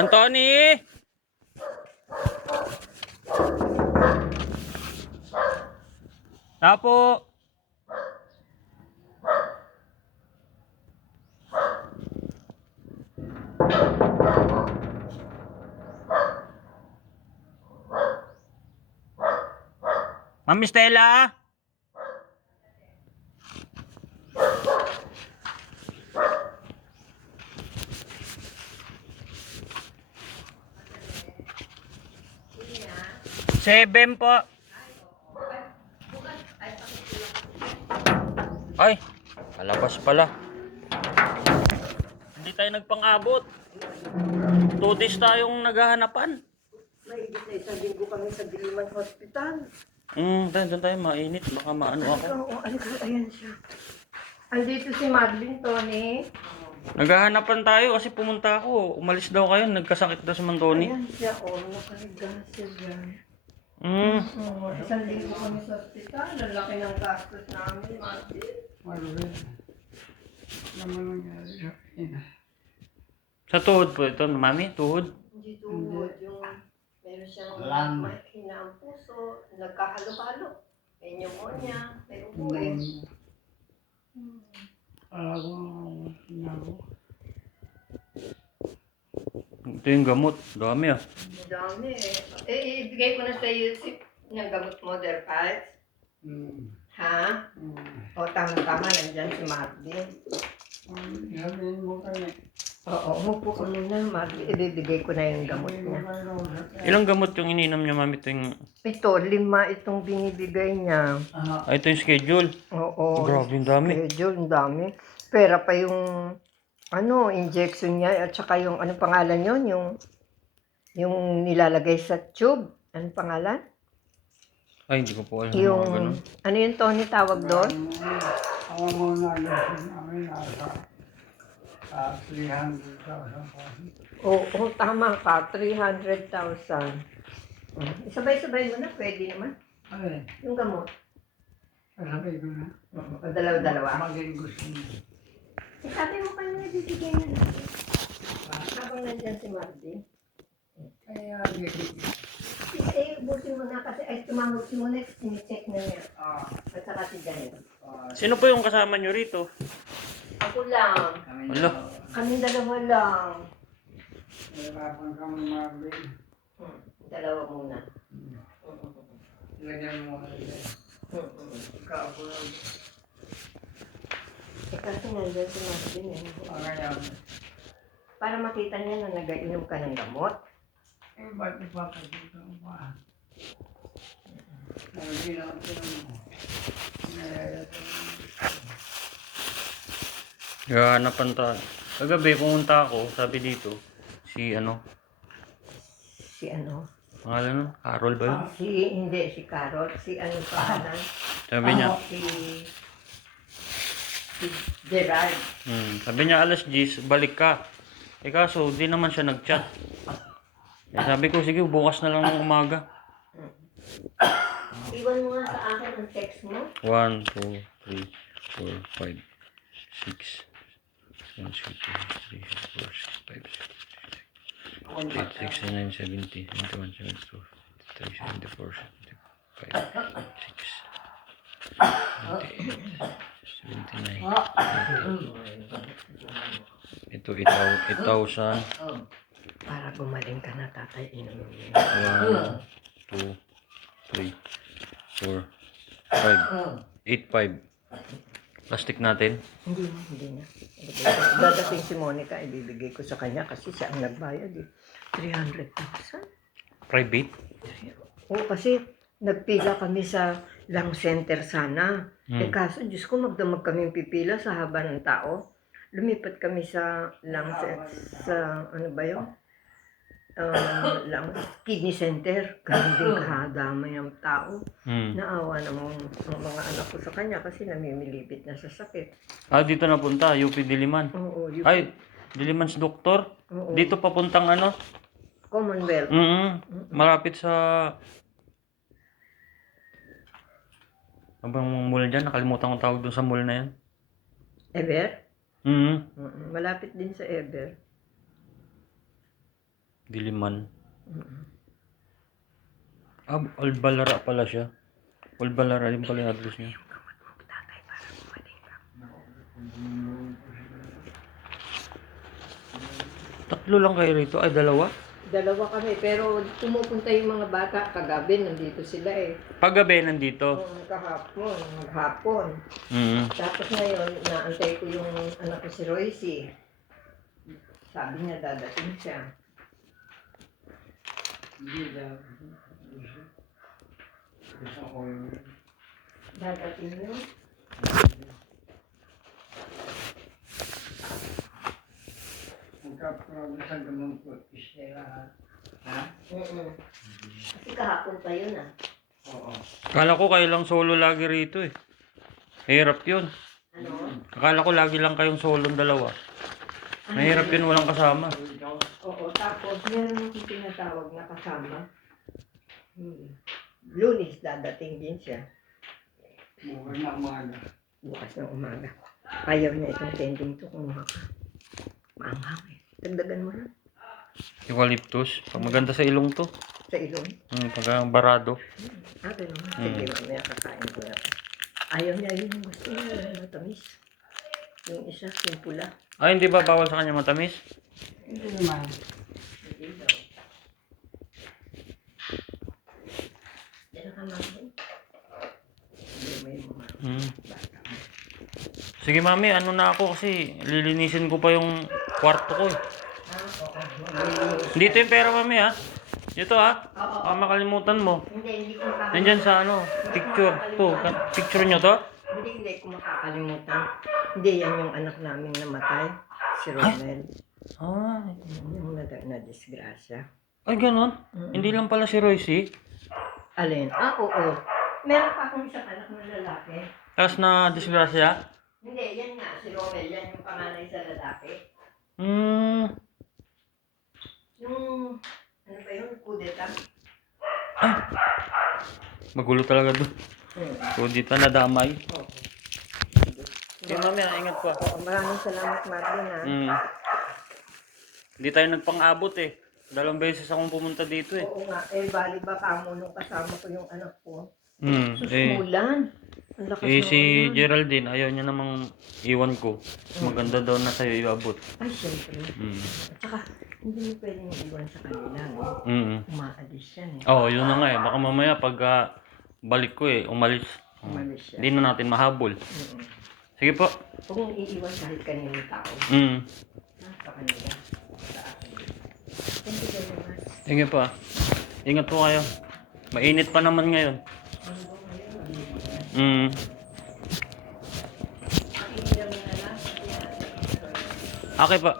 Anthony! Tapo! Mami Stella! Seven po. Ay, palabas pala. Hindi tayo nagpang-abot. 2 days tayong naghahanapan. May higit na isang linggo kami sa Diliman Hospital. Doon tayo mainit. Baka maano ako. Ayan siya. Andito si Madeline, Tony. Naghahanapan tayo kasi pumunta ako. Umalis daw kayo. Nagkasakit daw si Mantoni. Ayan siya, nakahiga siya dyan. Isang linggo kami sa hospital. Ang laki ng gastos namin, Madeline. Sa tuhod po ito, mami? Tuhod? Hindi tuhod. Yung meron siyang mahina ang puso. Nagkahalo-halo. May pneumonia. May ubo eh. Ito yung gamot. Dami ah. Ang dami eh. Ibigay ko na sa iyo ng gamot mo, Derpals. Ha? O, tama-tama. Nandyan si Madeline. Sabihin mo kami. Oo, umupo ka muna, Madeline. Ibibigay ko na yung gamot niya. Ilang gamot yung ininom niya, mami? Ito, 5 itong binibigay niya. Ito yung schedule. Oo. Grabe, yung dami. Schedule, ang dami. Pera pa yung, injection niya. At saka yung, pangalan yun? Yung nilalagay sa tube. Anong pangalan? Ay, hindi ko po alam. Yung, Mga ganun. ano yung Tony tawag doon? Ako muna natin namin nasa 300,000 po. Oo, tama ka. 300,000. Isabay-sabay mo na, pwede naman. Ay, Yung gamot. sasabi ko na. O dalawa-dalawa. Maging gusto mo. Sabi mo kayo na bibigyan na natin. Habang nandyan si Marty. Kaya, Buti mo na kasi tumawag si Monex, sinicheck na niya. At saka si Daniel. Sino po yung kasama nyo rito? Ako lang. Wala. Kaming dalawa lang. nahirapan kami mabili. Dalawa muna. Lagyan mo ulit. Ikaw ko lang. Kasi nandyan si Marty eh. Kaya, Para makita niya na nag-inom ka ng gamot. ba't ipapagod ang pa? Ginawa ko mo. Hanapan tayo. Kagabi, pumunta ako, sabi dito, si Si ano? pangalan nun? Carol ba yun? Hindi, si Carol. Si ano pangalan? Sabi niya, Si Gerard. sabi niya alas 10, balik ka. Eh kaso, di naman siya nag-chat. Eh, sabi ko, sige, bukas na lang ng umaga. Iwan mo nga sa akin ang text mo. 1, 2, 3, 4, 5, 6, 7, 8, 9, 70, 71, 72, 73, 74, 75, 76, 78, 79, ito 8,000. Para gumaling ka na, tatay. Inumin mo. 1, 2, 3, 4, 5, 8, 5. Plastic natin. Hindi na. Dadating si Monica, ibibigay ko sa kanya kasi siya ang nagbayad eh. 300,000. Private. Oo, kasi nagpila kami sa lung center sana. Eh kaso, Diyos ko, magdamag kami pipila sa haba ng tao. Lumipat kami sa lung sa ano ba yun? Kidney center. Ganun din kahadamay ang tao. Naawa naman ang mga anak ko sa kanya kasi namimilipit na sa sakit. Dito napunta, UP Diliman. Oo, Ay, Diliman's doktor. Oo. Dito papuntang Commonwealth. malapit sa abang mall dyan, nakalimutan kong tawag dun sa mall na yan. Ever? Mm. Malapit din sa Ever. Diliman. Ah, Albalara pala siya. Albalara din pala yung address niya. Tatlo lang kayo rito. Ay, dalawa? Dalawa kami, pero pumupunta yung mga bata kagabi, nandito sila eh. Paggabi nandito. Kahapon, maghapon. Mm. Tapos ngayon, naantay ko yung anak ko si Royce. Sabi niya dadating siya. Hindi daw. Gusto ko yun. Dadating yun? Magkaprodusan ka mong istera. Ha? Kasi kahapon pa yun ah. Oo. Akala ko kayo lang solo lagi rito eh. Hirap yun. Ano? Akala ko lagi lang kayong solong dalawa. Mahirap yun, walang kasama. Oo, tapos meron akong tinatawag na kasama. Lunes dadating din siya. Bukas na umaga. Bukas ng umaga. Ayaw niya itong tending to kumuha ka. Maanghang eh. Dagdagan mo na Eucalyptus. Pag maganda sa ilong to. sa ilong. Pag barado. Ah, ganun. Sige, mamaya kakain ko na. Ayaw niya yun. Gusto niya yung matamis. Yung isa, yung pula. Ay, hindi ba bawal sa kanya matamis? Hindi naman. Hindi daw. Diyan ka mami. Hindi mo yung mga Hmm. bata mo. Sige mami, ano na ako kasi lilinisin ko pa yung kwarto ko eh. Ah, oo. Maglilinis. Dito yung pera mami ha. Dito ha. Oo. Baka makalimutan mo. Hindi ko makakalimutan. Nandyan sa ano, picture. To, picture nyo to? Hindi ko makakalimutan. Hindi, yan yung anak namin namatay. Si Romel. Ah, Yung na-disgrasya. ay ganon. Hindi lang pala si Royce. Alin? Ah, oo. Meron pa akong isang anak na lalaki. Tapos na disgrasya. Hindi, yan nga. Si Romel, yan yung panganay sa lalaki. Hmm. Yung, ano ba yun? Kudeta? Magulo talaga doon. So dito nadamay. Oo. Sige mami, ingat pa. Oo, maraming salamat, Marlon, ha? Hmm. Hindi tayo nagpang-abot eh. 2 beses akong pumunta dito eh. Oo nga. Eh, bali ba kamo nung kasama ko yung anak ko? Hmm. Susmulan. Ang lakas Eh ng si ulan. Geraldine, ayaw niya namang iwan ko. Maganda daw na sa'yo iabot. Ay, syempre. Hmm. At saka, hindi mo pwedeng iwan sa kanila, no? Mm. Umaalis yan, eh. Oo, yun na nga eh. Baka mamaya pag balik ko eh, umalis. Umalis siya. Hindi na natin mahabol. Sige po. Huwag mong iiwan kahit kaninong tao. Mm. Sa kanila. Sa akin. Thank you very much. Sige po. Ingat po kayo. Mainit pa naman ngayon. Mm. Pakikiram na lang. Okay pa.